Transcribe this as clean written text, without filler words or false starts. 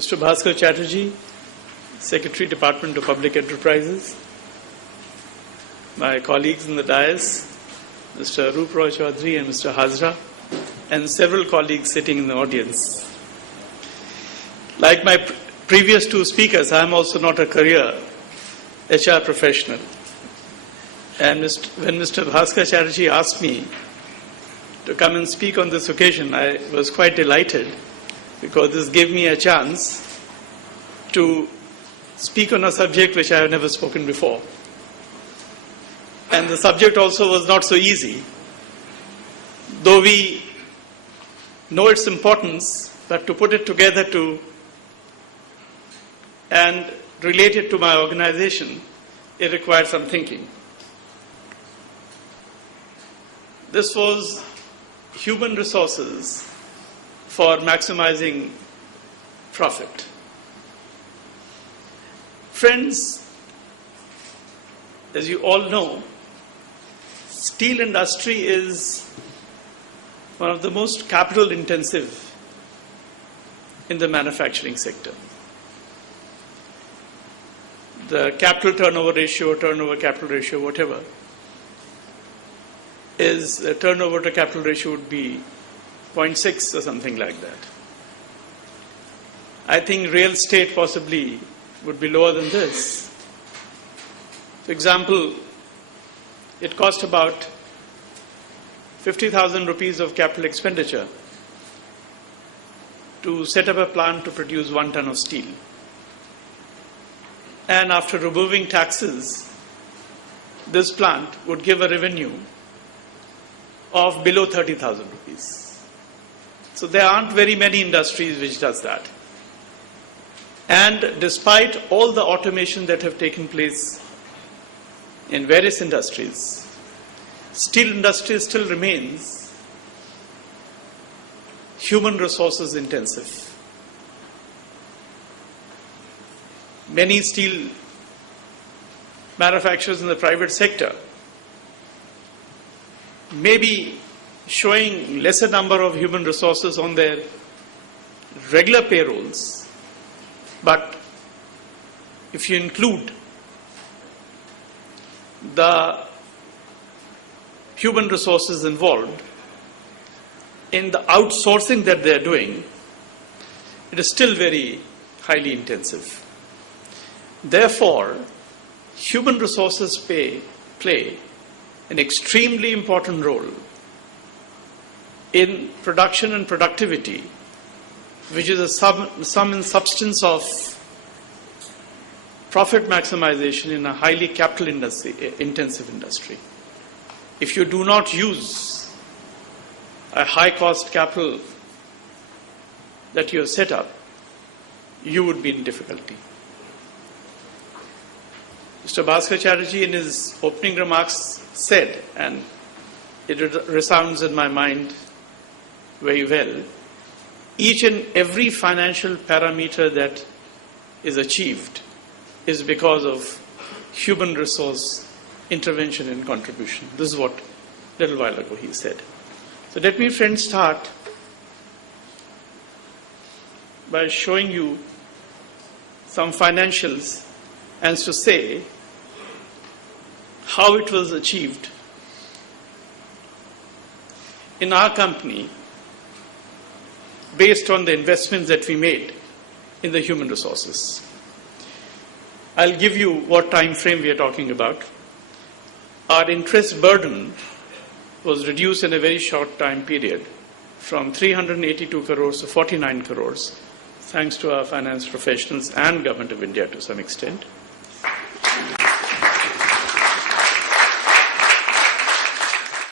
Mr. Bhaskar Chatterjee, Secretary, Department of Public Enterprises, my colleagues in the dais, Mr. Roop Roy Chaudhary and Mr. Hazra, and several colleagues sitting in the audience. Like my previous two speakers, I am also not a career HR professional. And when Mr. Bhaskar Chatterjee asked me to come and speak on this occasion, I was quite delighted because this gave me a chance to speak on a subject which I have never spoken before. And the subject also was not so easy. Though we know its importance, but to put it together and relate it to my organization, it required some thinking. This was human resources for maximizing profit. Friends, as you all know, steel industry is one of the most capital intensive in the manufacturing sector. The capital turnover ratio, turnover capital ratio, whatever, is the turnover to capital ratio would be 0.6 or something like that. I think real estate possibly would be lower than this. For example, it cost about 50,000 rupees of capital expenditure to set up a plant to produce 1 ton of steel. And after removing taxes, this plant would give a revenue of below 30,000 rupees. So there aren't very many industries which does that. And despite all the automation that have taken place in various industries, steel industry still remains human resources intensive. Many steel manufacturers in the private sector may be showing lesser number of human resources on their regular payrolls, but if you include the human resources involved in the outsourcing that they are doing, it is still very highly intensive. Therefore, human resources play an extremely important role in production and productivity, which is a sum and substance of profit maximization in a highly capital intensive industry. If you do not use a high cost capital that you have set up, you would be in difficulty. Mr. Bhaskar Chatterjee in his opening remarks said, and it resounds in my mind very well, each and every financial parameter that is achieved is because of human resource intervention and contribution. This is what a little while ago he said. So let me, friends, start by showing you some financials and to say how it was achieved in our company based on the investments that we made in the human resources. I'll give you what time frame we are talking about. Our interest burden was reduced in a very short time period from 382 crores to 49 crores, thanks to our finance professionals and Government of India to some extent.